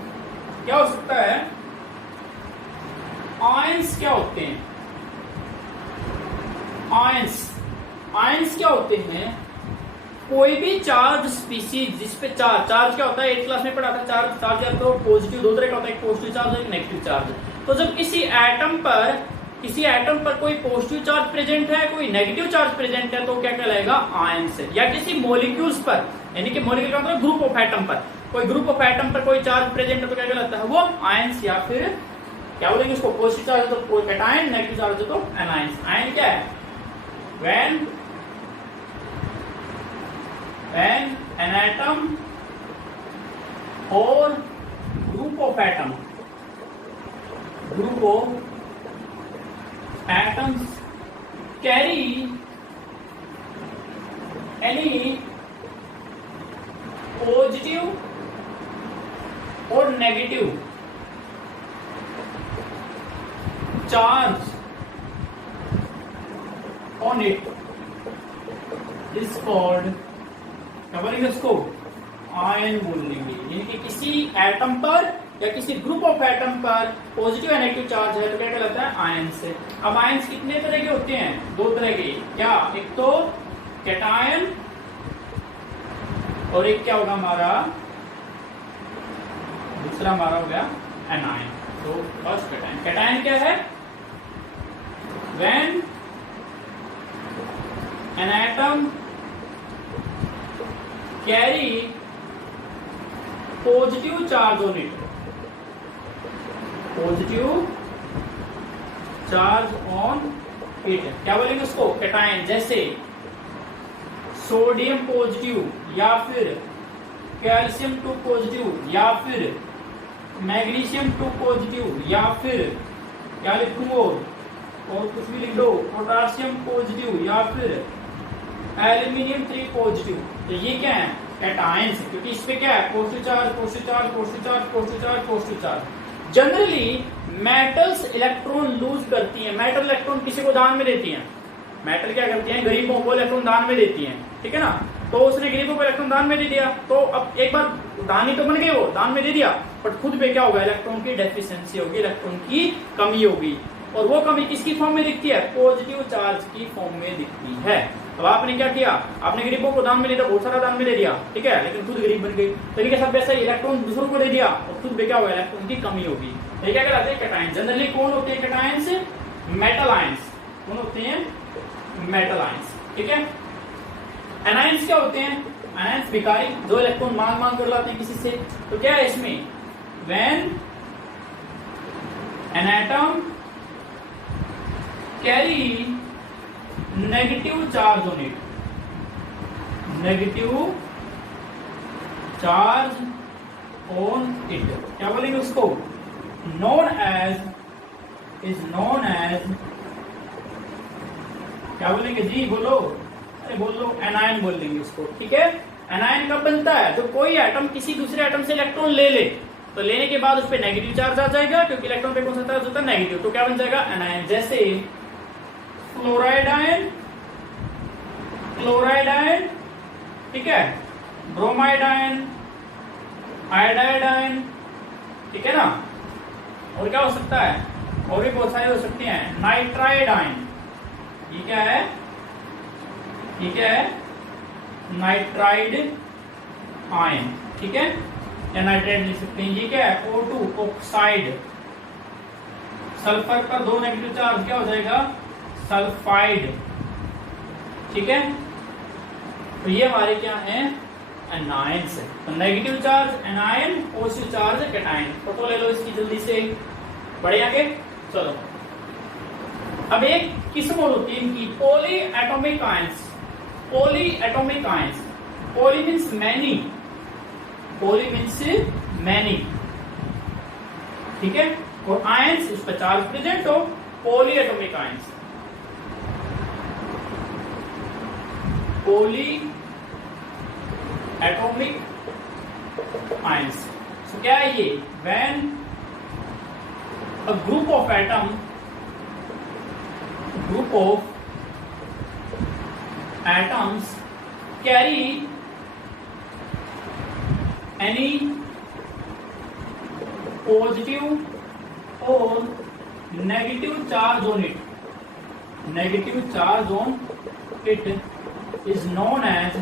क्या हो सकता है, आयंस क्या होते हैं, आयंस क्या होते हैं, कोई भी चार्ज स्पीसीज जिसपे चार्ज क्या होता है, 8th क्लास में पढ़ा था, चार्ज या तो पॉजिटिव दो तरह का होता है, एक पॉजिटिव चार्ज और एक नेगेटिव चार्ज। तो जब किसी एटम पर कोई पॉजिटिव चार्ज प्रेजेंट है, कोई नेगेटिव चार्ज प्रेजेंट है, तो क्या कहलाएगा, आयंस। या किसी मॉलिक्यूल्स पर, यानी कि मॉलिक्यूल का मतलब ग्रुप ऑफ एटम पर, कोई ग्रुप ऑफ एटम पर कोई चार्ज प्रेजेंट है तो क्या कहलाता है वो आयंस, या फिर क्या बोलेंगे उसको, पॉजिटिव चार्ज है तो कोई कैटायन, नेगेटिव चार्ज है तो एनायंस। आयन क्या है, when an atom or group of atoms carry any positive or negative charge on it is called, क्या बोलेंगे उसको, आयन बोलेंगे। यानी कि किसी एटम पर या किसी ग्रुप ऑफ एटम पर पॉजिटिव या नेगेटिव चार्ज है तो क्या कहलाता है, आयंस। अब आयंस कितने तरह के होते हैं, दो तरह के, क्या, एक तो कैटायन और एक क्या होगा हमारा, दूसरा हमारा हो गया एनायन। तो फर्स्ट कैटायन, कैटायन क्या है, when an atom carry positive charge on it, positive charge on it, क्या बोलेंगे उसको, कैटायन। जैसे सोडियम पॉजिटिव, या फिर कैल्शियम 2 पॉजिटिव, या फिर मैग्नीशियम 2 पॉजिटिव, या फिर क्या लिखूं और कुछ भी लिख दो, पोटासियम पॉजिटिव, या फिर एल्यूमिनियम 3 पॉजिटिव। तो ये क्या है, कैटायंस, क्योंकि इस पे क्या है, positive charge, positive charge, positive charge, positive charge, positive charge. Generally metals electron lose करती हैं, मेटल इलेक्ट्रॉन किसी को दान में देती हैं, मेटल क्या करती हैं, गरीबों को इलेक्ट्रॉन दान में देती हैं, ठीक है ना। तो उसने गरीबों को इलेक्ट्रॉन दान में दे दिया, तो अब एक बार दानी तो बन गए, वो दान में दे दिया, बट खुद पे क्या होगा, इलेक्ट्रॉन की डेफिशिएंसी होगी, इलेक्ट्रॉन की कमी होगी। और वो कमी किसकी फॉर्म में दिखती है, पॉजिटिव चार्ज की फॉर्म में दिखती है। अब आपने क्या किया, आपने गरीबों को दान में दे दिया, बहुत सारा दान में दे दिया, ठीक है, लेकिन खुद गरीब बन गई, तरीके से वैसा इलेक्ट्रॉन दूसरों को दे दिया और खुद पे क्या होगा, इलेक्ट्रॉन की कमी होगी। तो क्या कहलाते हैं, कैटायन। जनरली कौन होते हैं कैटायंस, मेटल आयंस। कौन होते हैं, मेटल आयंस, ठीक है। एनायंस क्या होते हैं, एनायंस भिखारी, जो इलेक्ट्रॉन मांग कर लाते हैं किसी से। तो क्या है इसमें, when an atom carry negative charge on it, negative charge on it, क्या बोलेंगे उसको, known as, क्या बोलेंगे जी, बोलो, अरे बोलो, एनायन बोल देंगे उसको, ठीक है। एनायन कब बनता है, तो कोई एटम किसी दूसरे एटम से इलेक्ट्रॉन ले ले, तो लेने के बाद उस पर नेगेटिव चार्ज आ जाएगा, क्योंकि इलेक्ट्रॉन पे कौन सा चार्ज होता है, नेगेटिव। तो क्या बन जाएगा, एनायन। जैसे क्लोराइड आयन, ठीक है, ब्रोमाइड आयन, आयोडाइड आयन, ठीक है ना। और क्या हो सकता है, और भी बहुत सारे हो सकते हैं, नाइट्राइड आयन, ये क्या है, नाइट्राइड आयन, ठीक है, या नाइट्राइड लिख सकते हैं। ये क्या है, O2 ऑक्साइड, सल्फर पर 2 नेगेटिव चार्ज क्या हो जाएगा, सल्फाइड, ठीक है। तो ये हमारे क्या है, एनायंस है। तो negative charge anion, positive charge cation. Photo ले लो इसकी जल्दी से, बढ़े आगे चलो। अब एक किस्म और होती है इनकी, poly atomic ions. Poly atomic ions, poly means many, poly means many, ठीक है, और आयंस उस पर चार्ज प्रेजेंट हो, poly atomic ions. Poly atomic ions. So क्या है ये? When a group of atoms carry any positive or negative charge on it, is known as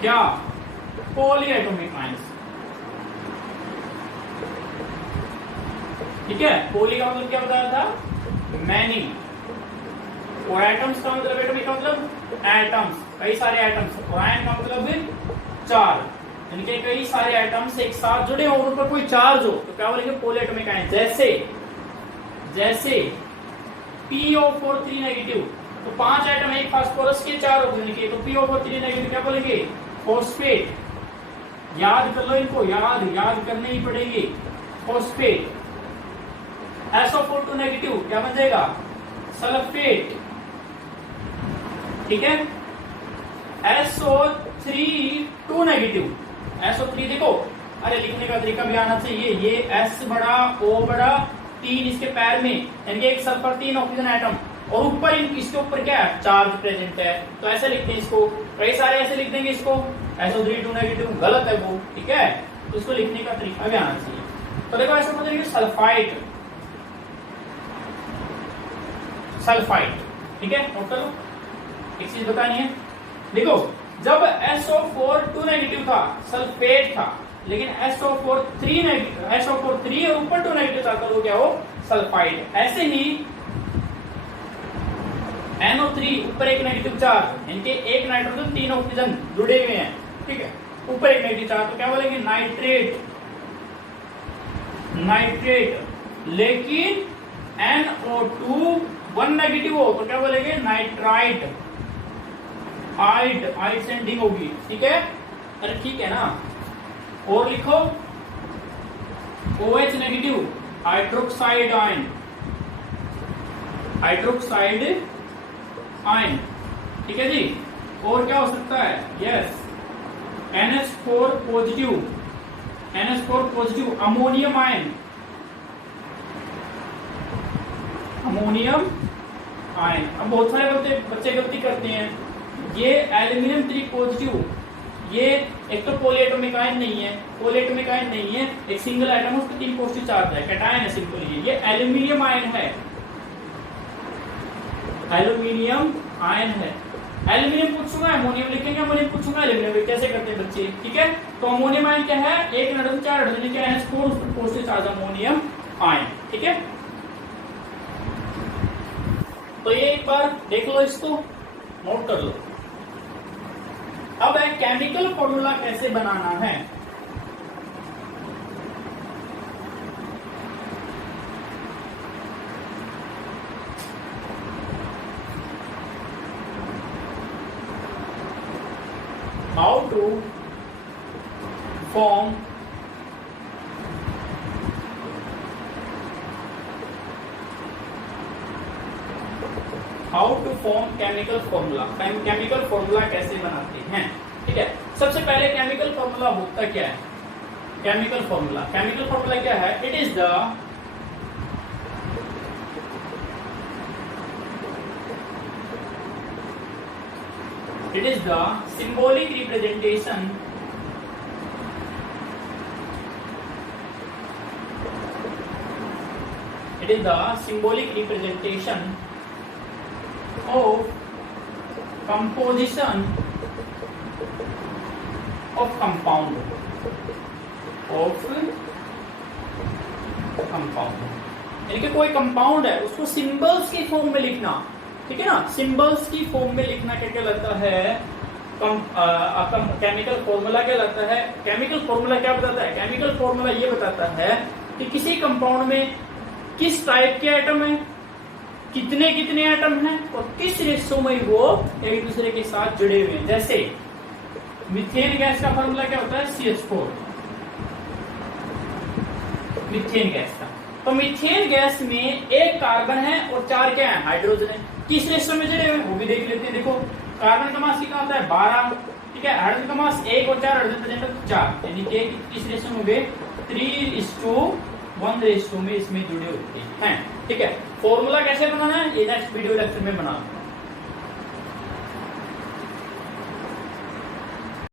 क्या? polyatomic ions। ठीक है, पोली का मतलब क्या बताया था? मैनी। और एटम्स का मतलब, एटॉमिक का मतलब एटम्स, कई सारे एटम्स। और आयन का मतलब चार्ज, यानी कि कई सारे एटम्स एक साथ जुड़े हो और उन पर कोई चार्ज हो तो क्या बोलेंगे? Polyatomic ion. जैसे PO4 3 नेगेटिव, तो 5 एटम एक फास्फोरस के 4 ऑक्सीजन के, तो PO4 3 नेगेटिव क्या बोलेंगे? फॉस्फेट। याद कर लो इनको, याद करने ही पड़ेगी। फॉस्फेट। SO4 2 नेगेटिव क्या बन जाएगा? सल्फेट। ठीक है। SO3 2 नेगेटिव, SO3 देखो, अरे लिखने का तरीका भी आना चाहिए। ये S बड़ा, O बड़ा, 3 इसके पैर में, यानी कि एक सल्फर 3 ऑक्सीजन एटम, और ऊपर इसके ऊपर क्या है? चार्ज प्रेजेंट है। तो ऐसे लिखते हैं इसको, कई सारे ऐसे लिख देंगे इसको। SO3 2 नेगेटिव गलत है वो, ठीक है। तो इसको लिखने का तरीका भी आना चाहिए। तो देखो ऐसा बोलेंगे सल्फाइड, ठीक है। नोट कर लो, एक चीज बतानी है। देखो, जब SO4 2 नेगेटिव था, सल्फेट था, लेकिन SO4 3 और ऊपर 2 नेगेटिव था, तो वो क्या हो? सल्फाइड। ऐसे ही NO3 ऊपर एक नेगेटिव चार्ज, इनके एक नाइट्रोजन 3 ऑक्सीजन जुड़े हुए हैं, ठीक है, ऊपर एक नेगेटिव चार्ज, तो क्या बोलेंगे? नाइट्रेट। लेकिन NO2 1 नेगेटिव हो तो क्या बोलेंगे? नाइट्राइट। आइड से एंडिंग होगी, ठीक है। अरे ठीक है ना। और लिखो OH नेगेटिव, हाइड्रोक्साइड आयन, ठीक है जी। और क्या हो सकता है? Yes, NH4 positive, ammonium ion, अब बहुत सारे बच्चे गलती करते हैं। ये एल्यूमिनियम 3 पॉजिटिव, ये एक तो पॉलीएटॉमिक आयन नहीं है, एक सिंगल एटम है, उसके 3 पॉजिटिव चार्ज है, कैटायन है सिंपल। ये एल्यूमिनियम आयन है, एल्यूमिनियम पूछूंगा, अमोनियम लिखेंगे, अमोनियम पूछूंगा, एल्यूमिनियम। कैसे करते हैं बच्चे? ठीक है। तो अमोनियम आयन क्या है? एक नाइट्रोजन 4 हाइड्रोजन के NH4, उस पर पॉजिटिव चार्ज अमोनियम आयन, ठीक है। तो ये एक बार देख लो, इसको नोट कर लो। अब है केमिकल फॉर्मूला कैसे बनाना है। How to form chemical formula कैसे बनाते हैं, ठीक है। सबसे पहले केमिकल फॉर्मूला होता क्या है? केमिकल फॉर्मूला क्या है? It is the symbolic representation of composition of compound, यानी कि कोई कंपाउंड है उसको सिंबल्स की फॉर्म में लिखना, ठीक है ना। सिंबल्स की फॉर्म में लिखना क्या कहलाता है? केमिकल फॉर्मूला कहलाता है। केमिकल फॉर्मूला क्या बताता है? केमिकल फॉर्मूला ये बताता है कि किसी कंपाउंड में किस टाइप के एटम है, कितने एटम हैं और किस रेशो में वो एक दूसरे के साथ जुड़े हुए हैं। जैसे मीथेन गैस का फॉर्मूला क्या होता है? CH4, मीथेन गैस का। तो मीथेन गैस में एक कार्बन है और 4 क्या है? हाइड्रोजन है। किस रेशो में जुड़े हुए हैं वो भी देख लेते हैं। देखो, कार्बन का मास कितना होता है? 12, ठीक है। हाइड्रोजन का मास 1 और 4, हाइड्रोजन प्रेजेंट 4, यानी कि किस रेशियो में हो गए 3:1 रेशियो में इसमें जुड़े होते हैं। ठीक है, फॉर्मूला कैसे बनाना है ये नेक्स्ट वीडियो लेक्चर में बना